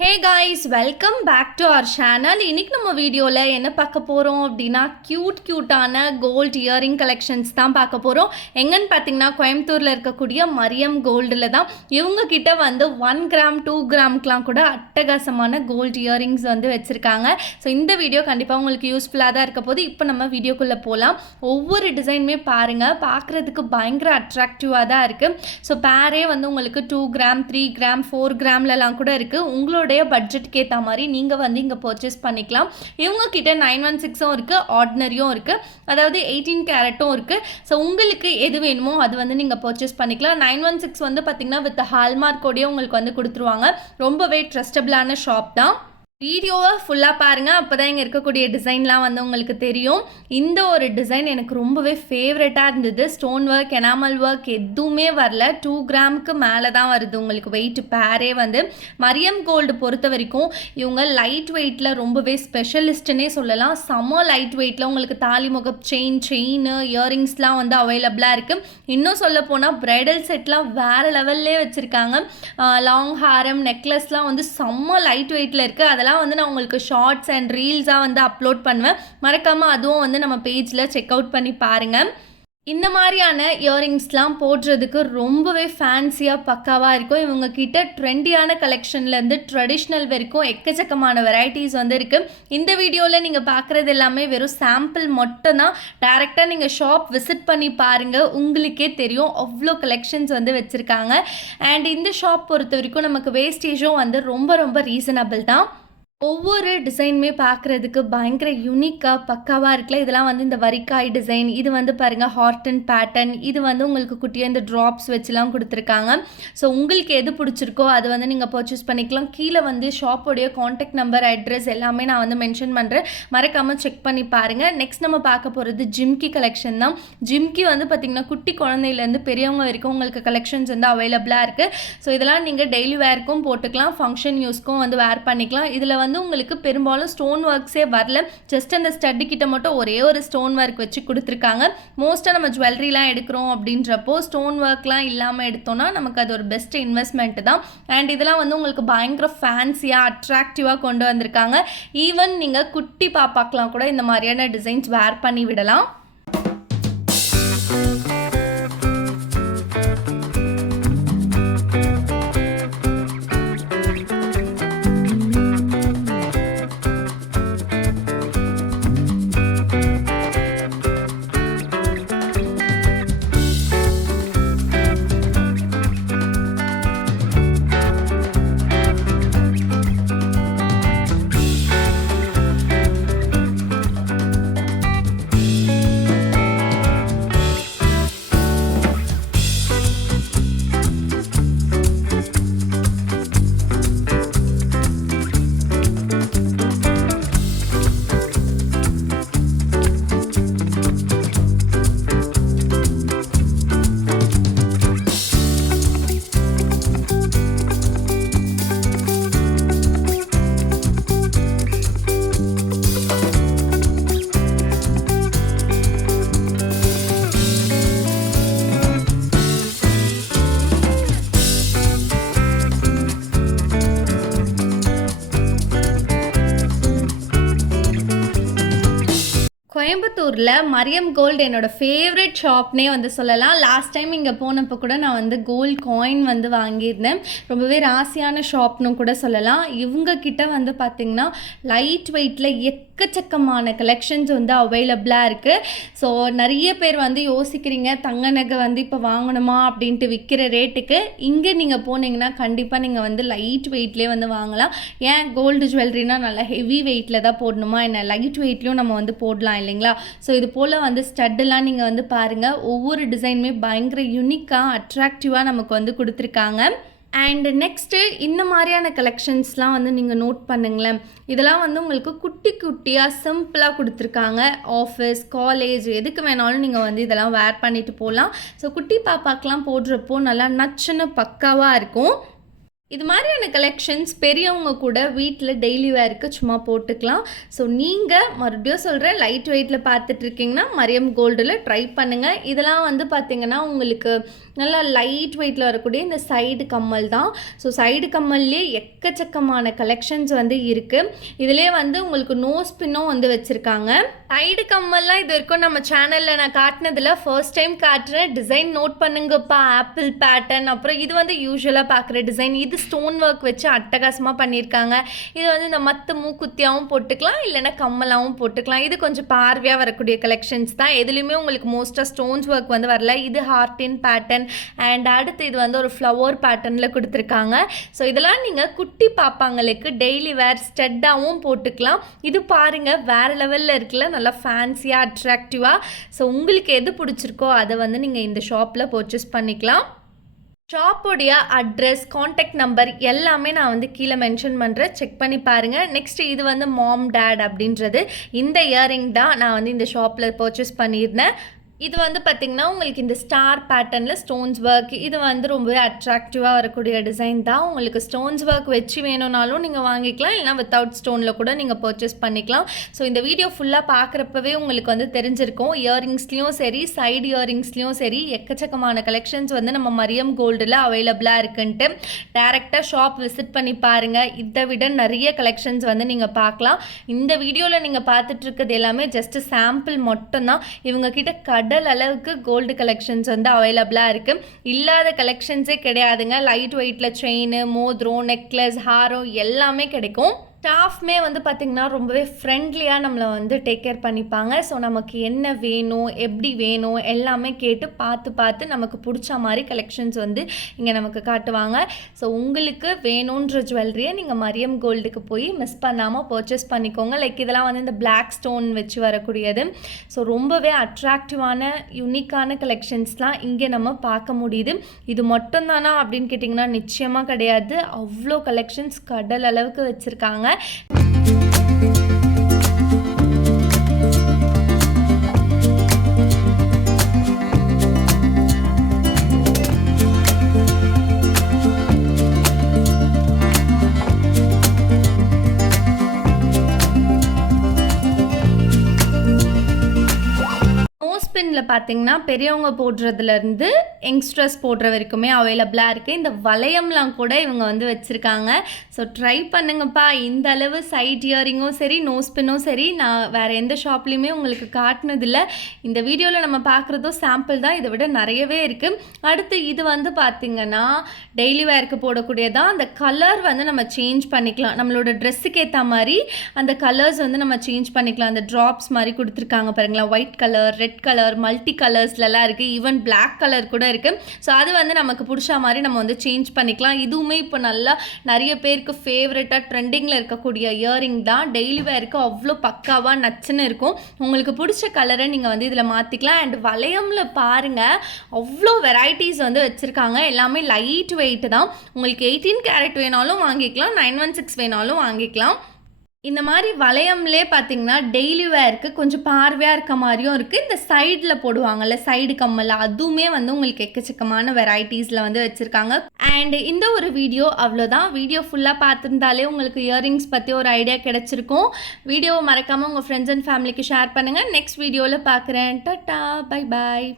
Hey guys, welcome back to our channel. இன்றைக்கி நம்ம வீடியோவில் என்ன பார்க்க போகிறோம் அப்படின்னா க்யூட்டான கோல்டு இயரிங் கலெக்ஷன்ஸ் தான் பார்க்க போகிறோம். எங்கன்னு பார்த்தீங்கன்னா கோயம்புத்தூரில் இருக்கக்கூடிய மரியம் கோல்டில் தான். இவங்கக்கிட்ட வந்து 1 கிராம் 2 கிராம்க்கெலாம் கூட அட்டகாசமான கோல்டு இயரிங்ஸ் வந்து வச்சுருக்காங்க. ஸோ இந்த வீடியோ கண்டிப்பாக உங்களுக்கு யூஸ்ஃபுல்லாக தான் இருக்க போது. இப்போ நம்ம வீடியோக்குள்ளே போகலாம். ஒவ்வொரு டிசைனுமே பாருங்கள், பார்க்குறதுக்கு பயங்கர அட்ராக்டிவாக தான் இருக்குது. ஸோ பேரே வந்து உங்களுக்கு 2 கிராம் 3 கிராம் 4 கிராம்லலாம் கூட இருக்குது. உங்களோட பட்ஜெட்டுக்கு ஏற்ற மாதிரி நீங்கள் வந்து இங்கே பர்ச்சேஸ் பண்ணிக்கலாம். இவங்க கிட்ட 916ம் இருக்குது, ஆர்டினரியும் இருக்குது, அதாவது 18 கேரட்டும் இருக்குது. ஸோ உங்களுக்கு எது வேணுமோ அது வந்து நீங்கள் பர்ச்சேஸ் பண்ணிக்கலாம். 916 வந்து பார்த்திங்கன்னா வித் ஹால்மார்க்கோடையே உங்களுக்கு வந்து கொடுத்துருவாங்க. ரொம்பவே ட்ரஸ்டபிளான ஷாப் தான். வீடியோவை ஃபுல்லாக பாருங்கள், அப்போ தான் இங்கே இருக்கக்கூடிய டிசைன்லாம் வந்து உங்களுக்கு தெரியும். இந்த ஒரு டிசைன் எனக்கு ரொம்பவே ஃபேவரட்டாக இருந்தது. ஸ்டோன் ஒர்க், எனாமல் ஒர்க் எதுவுமே வரல. 2 கிராமுக்கு மேலே தான் வருது உங்களுக்கு வெயிட். பேரே வந்து மரியம் கோல்டு பொறுத்த வரைக்கும் இவங்க லைட் வெயிட்டில் ரொம்பவே ஸ்பெஷலிஸ்ட்டுன்னே சொல்லலாம். செம்ம லைட் வெயிட்டில் உங்களுக்கு தாலிமுக செயின், இயரிங்ஸ்லாம் வந்து அவைலபிளாக இருக்குது. இன்னும் சொல்ல போனால் ப்ரைடல் செட்லாம் வேறு லெவல்லே வச்சுருக்காங்க. லாங் ஹாரம், நெக்லஸ்லாம் வந்து செம்ம லைட் வெயிட்டில் இருக்குது. அதெல்லாம் வந்து நான் உங்களுக்கு ஷார்ட்ஸ் அண்ட் ரீல்ஸாக வந்து அப்லோட் பண்ணுவேன். மறக்காமல் அதுவும் வந்து நம்ம பேஜில் செக் அவுட் பண்ணி பாருங்கள். இந்த மாதிரியான இயரிங்ஸ்லாம் போடுறதுக்கு ரொம்பவே ஃபேன்சியாக பக்காவாக இருக்கும். இவங்க கிட்ட ட்ரெண்டியான கலெக்ஷன்லேருந்து ட்ரெடிஷ்னல் வரைக்கும் எக்கச்சக்கமான வெரைட்டிஸ் வந்து இருக்குது. இந்த வீடியோவில் நீங்கள் பார்க்குறது எல்லாமே வெறும் சாம்பிள் மட்டும் தான். டேரெக்டாக நீங்கள் ஷாப் விசிட் பண்ணி பாருங்கள், உங்களுக்கே தெரியும் அவ்வளோ கலெக்ஷன்ஸ் வந்து வச்சுருக்காங்க. அண்ட் இந்த ஷாப் பொறுத்த வரைக்கும் நமக்கு வேஸ்டேஜும் வந்து ரொம்ப ரீசனபிள் தான். ஒவ்வொரு டிசைனுமே பார்க்குறதுக்கு பயங்கர யூனிக்காக பக்காவாக இருக்குல்ல. இதெல்லாம் வந்து இந்த வரிக்காய் டிசைன், இது வந்து பாருங்கள் ஹார்ட் அண்ட் பேட்டர்ன், இது வந்து உங்களுக்கு குட்டியாக இந்த ட்ராப்ஸ் வச்சுலாம் கொடுத்துருக்காங்க. ஸோ உங்களுக்கு எது பிடிச்சிருக்கோ அது வந்து நீங்கள் பர்ச்சேஸ் பண்ணிக்கலாம். கீழே வந்து ஷாப்போடைய காண்டாக்ட் நம்பர், அட்ரஸ் எல்லாமே நான் வந்து மென்ஷன் பண்ணுறேன், மறக்காமல் செக் பண்ணி பாருங்கள். நெக்ஸ்ட் நம்ம பார்க்க போகிறது ஜிம்கி கலெக்ஷன் தான். ஜிம்கி வந்து பார்த்திங்கன்னா குட்டி குழந்தையிலேருந்து பெரியவங்க வரைக்கும் உங்களுக்கு கலெக்ஷன்ஸ் வந்து அவைலபிளாக இருக்குது. ஸோ இதெல்லாம் நீங்கள் டெய்லி வேர்க்கும் போட்டுக்கலாம், ஃபங்க்ஷன் யூஸ்க்கும் வந்து வேர் பண்ணிக்கலாம். இதில் வந்து உங்களுக்கு பெரும்பாலும் ஸ்டோன் ஒர்க்ஸே வரல, ஜஸ்ட் அந்த ஸ்டட்டு கிட்ட மட்டும் ஒரே ஒரு ஸ்டோன் ஒர்க் வச்சு கொடுத்துருக்காங்க. மோஸ்ட்டாக நம்ம ஜுவல்லரிலாம் எடுக்கிறோம் அப்படின்றப்போ ஸ்டோன் ஒர்க்லாம் இல்லாமல் எடுத்தோம்னா நமக்கு அது ஒரு பெஸ்ட் இன்வெஸ்ட்மெண்ட் தான். அண்ட் இதெல்லாம் வந்து உங்களுக்கு பயங்கர ஃபேன்சியாக அட்ராக்டிவாக கொண்டு வந்திருக்காங்க. ஈவன் நீங்கள் குட்டி பாப்பாக்கெலாம் கூட இந்த மாதிரியான டிசைன்ஸ் வேர் பண்ணி விடலாம். கோயம்புத்தூரில் மரியம் கோல்டு என்னோடய ஃபேவரட் ஷாப்னே வந்து சொல்லலாம். லாஸ்ட் டைம் இங்கே போனப்போ கூட நான் வந்து கோல்டு காயின் வந்து வாங்கியிருந்தேன். ரொம்பவே ராசியான ஷாப்னு கூட சொல்லலாம். இவங்கக்கிட்ட வந்து பார்த்திங்கன்னா லைட் வெயிட்டில் எக்கச்சக்கமான கலெக்ஷன்ஸ் வந்து அவைலபிளாக இருக்குது. ஸோ நிறைய பேர் வந்து யோசிக்கிறீங்க தங்க நகை வந்து இப்போ வாங்கணுமா அப்படின்ட்டு விற்கிற ரேட்டுக்கு இங்கே நீங்கள் போனீங்கன்னா கண்டிப்பாக நீங்கள் வந்து லைட் வெயிட்லேயே வந்து வாங்கலாம். ஏன் கோல்டு ஜுவல்லரினா நல்லா ஹெவி வெயிட்டில் தான் போடணுமா என்ன, லைட் வெயிட்லேயும் நம்ம வந்து போடலாம் இல்லைங்களா. ஸோ இது போல் வந்து ஸ்டட்டெல்லாம் நீங்கள் வந்து பாருங்கள், ஒவ்வொரு டிசைனுமே பயங்கர யூனிக்காக அட்ராக்டிவாக நமக்கு வந்து கொடுத்துருக்காங்க. அண்ட் நெக்ஸ்ட்டு இந்த மாதிரியான கலெக்ஷன்ஸ்லாம் வந்து நீங்கள் நோட் பண்ணுங்களேன். இதெல்லாம் வந்து உங்களுக்கு குட்டியாக சிம்பிளாக கொடுத்துருக்காங்க. ஆஃபீஸ், காலேஜ் எதுக்கு வேணாலும் நீங்கள் வந்து இதெல்லாம் வேர் பண்ணிட்டு போகலாம். ஸோ குட்டி பாப்பாக்கெலாம் போடுறப்போ நல்லா நச்சுன்னு பக்காவாக இருக்கும். இது மாதிரியான கலெக்ஷன்ஸ் பெரியவங்க கூட வீட்டில் டெய்லி வேருக்கு சும்மா போட்டுக்கலாம். ஸோ நீங்கள் மறுபடியும் சொல்கிறேன், லைட் வெயிட்டில் பார்த்துட்ருக்கீங்கன்னா மரியம் கோல்டில் ட்ரை பண்ணுங்கள். இதெல்லாம் வந்து பார்த்திங்கன்னா உங்களுக்கு நல்லா லைட் வெயிட்டில் வரக்கூடிய இந்த சைடு கம்மல் தான். ஸோ சைடு கம்மல்லே எக்கச்சக்கமான கலெக்ஷன்ஸ் வந்து இருக்குது. இதிலே வந்து உங்களுக்கு நோஸ் பின்னும் வந்து வச்சுருக்காங்க. சைடு கம்மல்லாம் இது வரைக்கும் நம்ம சேனலில் நான் காட்டினதில் ஃபர்ஸ்ட் டைம் காட்டுறேன். டிசைன் நோட் பண்ணுங்கப்பா. ஆப்பிள் பேட்டர்ன், அப்புறம் இது வந்து யூஸ்வலாக பார்க்குற டிசைன். இது ஸ்டோன் ஒர்க் வச்சு அட்டகாசமாக பண்ணியிருக்காங்க. இது வந்து இந்த மற்ற மூக்குத்தியாகவும் போட்டுக்கலாம், இல்லைன்னா கம்மலாகவும் போட்டுக்கலாம். இது கொஞ்சம் பார்வையாக வரக்கூடிய கலெக்ஷன்ஸ் தான். எதுலேயுமே உங்களுக்கு மோஸ்ட்டாக ஸ்டோன்ஸ் ஒர்க் வந்து வரல. இது ஹார்டின் பேட்டர்ன் அண்ட் அடுத்து இது வந்து ஒரு ஃப்ளவர் பேட்டர்னில் கொடுத்துருக்காங்க. ஸோ இதெல்லாம் நீங்கள் குட்டி பாப்பாங்களுக்கு டெய்லி வேர் ஸ்டெட்டாகவும் போட்டுக்கலாம். இது பாருங்கள் வேறு லெவலில் இருக்குல்ல, நல்லா ஃபேன்சியாக அட்ராக்டிவாக. ஸோ உங்களுக்கு எது பிடிச்சிருக்கோ அதை வந்து நீங்கள் இந்த ஷாப்பில் பர்ச்சேஸ் பண்ணிக்கலாம். ஷாப்போடைய அட்ரஸ், காண்டாக்ட் நம்பர் எல்லாமே நான் வந்து கீழே மென்ஷன் பண்ணுறேன், செக் பண்ணி பாருங்கள். நெக்ஸ்ட்டு இது வந்து மாம் டேட் அப்படின்றது. இந்த இயரிங் தான் நான் வந்து இந்த ஷாப்பில் பர்ச்சேஸ் பண்ணியிருந்தேன். இது வந்து பார்த்திங்கன்னா உங்களுக்கு இந்த ஸ்டார் பேட்டர்னில் ஸ்டோன்ஸ் ஒர்க், இது வந்து ரொம்பவே அட்ராக்டிவாக வரக்கூடிய டிசைன் தான். உங்களுக்கு ஸ்டோன்ஸ் ஒர்க் வச்சு வேணும்னாலும் நீங்கள் வாங்கிக்கலாம், இல்லைனா வித்தவுட் ஸ்டோனில் கூட நீங்கள் பர்ச்சேஸ் பண்ணிக்கலாம். ஸோ இந்த வீடியோ ஃபுல்லாக பார்க்குறப்பவே உங்களுக்கு வந்து தெரிஞ்சிருக்கும். இயரிங்ஸ்லேயும் சரி, சைடு இயரிங்ஸ்லேயும் சரி, எக்கச்சக்கமான கலெக்ஷன்ஸ் வந்து நம்ம மரியம் கோல்டில் அவைலபிளாக இருக்குன்ட்டு. டேரெக்டாக ஷாப் விசிட் பண்ணி பாருங்கள். இதை விட நிறைய கலெக்ஷன்ஸ் வந்து நீங்கள் பார்க்கலாம். இந்த வீடியோவில் நீங்கள் பார்த்துட்ருக்கிறது எல்லாமே ஜஸ்ட்டு சாம்பிள் மட்டும்தான். இவங்கக்கிட்ட கடல் அளவுக்கு கோல்டு கலெக்ஷன்ஸ் வந்து அவைலபிளாக இருக்குது. இல்லாத கலெக்ஷன்ஸே கிடையாதுங்க. லைட் வெயிட்டில் செயின், மோதிரம், நெக்லஸ், ஹாரம் எல்லாமே கிடைக்கும். ஸ்டாஃப்மே வந்து பார்த்திங்கன்னா ரொம்பவே ஃப்ரெண்ட்லியாக நம்மளை வந்து டேக் கேர் பண்ணிப்பாங்க. ஸோ நமக்கு என்ன வேணும், எப்படி வேணும் எல்லாமே கேட்டு பார்த்து நமக்கு பிடிச்ச மாதிரி கலெக்ஷன்ஸ் வந்து இங்கே நமக்கு காட்டுவாங்க. ஸோ உங்களுக்கு வேணுன்ற ஜுவல்லரியை நீங்கள் மரியம் கோல்டுக்கு போய் மிஸ் பண்ணாமல் பர்ச்சேஸ் பண்ணிக்கோங்க. லைக் இதெல்லாம் வந்து இந்த பிளாக் ஸ்டோன் வச்சு வரக்கூடியது. ஸோ ரொம்பவே அட்ராக்டிவான யூனிக்கான கலெக்ஷன்ஸ்லாம் இங்கே நம்ம பார்க்க முடியுது. இது மட்டும்தானா அப்படின்னு கேட்டிங்கன்னா நிச்சயமாக கிடையாது. அவ்வளோ கலெக்ஷன்ஸ் கடல் அளவுக்கு வச்சுருக்காங்க. நோஸ்பின்னில் பார்த்தீங்கன்னா பெரியவங்க போடுறதுலேருந்து யங்ஸ்டர்ஸ் போடுற வரைக்குமே அவைலபிளாக இருக்குது. இந்த வளையம்லாம் கூட இவங்க வந்து வச்சுருக்காங்க. ஸோ ட்ரை பண்ணுங்கப்பா. இந்த அளவு சைட் இயரிங்கும் சரி, நோஸ்பின்னும் சரி நான் வேறு எந்த ஷாப்லேயுமே உங்களுக்கு காட்டினதில்லை. இந்த வீடியோவில் நம்ம பார்க்குறதும் சாம்பிள் தான், இதை விட நிறையவே இருக்குது. அடுத்து இது வந்து பார்த்திங்கன்னா டெய்லி வேருக்கு போடக்கூடியதான். அந்த கலர் வந்து நம்ம சேஞ்ச் பண்ணிக்கலாம். நம்மளோட ட்ரெஸ்ஸுக்கு ஏற்ற மாதிரி அந்த கலர்ஸ் வந்து நம்ம சேஞ்ச் பண்ணிக்கலாம். அந்த ட்ராப்ஸ் மாதிரி கொடுத்துருக்காங்க பாருங்களா, white colour, red colour, multi கலர்ஸ்லாம் இருக்குது. ஈவன் பிளாக் கலர் கூட இருக்குது. ஸோ அது வந்து நமக்கு பிடிச்ச மாதிரி நம்ம வந்து சேஞ்ச் பண்ணிக்கலாம். இதுவுமே இப்போ நல்லா நிறைய பேருக்கு ஃபேவரட்டாக ட்ரெண்டிங்கில் இருக்கக்கூடிய இயரிங் தான். டெய்லி வேருக்கு அவ்வளோ பக்காவாக நச்சுன்னு இருக்கும். உங்களுக்கு பிடிச்ச கலரை நீங்கள் வந்து இதில் மாற்றிக்கலாம். அண்ட் வளையமில் பாருங்கள், அவ்வளோ வெரைட்டிஸ் வந்து வச்சுருக்காங்க. எல்லாமே லைட் வெயிட் தான். உங்களுக்கு 18 கேரட் வேணாலும் வாங்கிக்கலாம், 916 வேணாலும் வாங்கிக்கலாம். இந்த மாதிரி வளையம்லே பார்த்தீங்கன்னா டெய்லி வேருக்கு கொஞ்சம் பார்வையாக இருக்க மாதிரியும் இருக்குது. இந்த சைடில் போடுவாங்கள்ல சைடு கம்மல், அதுவுமே வந்து உங்களுக்கு எக்கச்சக்கமான வெரைட்டிஸில் வந்து வச்சுருக்காங்க. அண்ட் இந்த ஒரு வீடியோ அவ்வளோதான். வீடியோ ஃபுல்லாக பார்த்துருந்தாலே உங்களுக்கு இயரிங்ஸ் பற்றி ஒரு ஐடியா கிடச்சிருக்கும். வீடியோவை மறக்காமல் உங்கள் ஃப்ரெண்ட்ஸ் அண்ட் ஃபேமிலிக்கு ஷேர் பண்ணுங்கள். நெக்ஸ்ட் வீடியோவில் பார்க்குறேன். Tata, bye bye.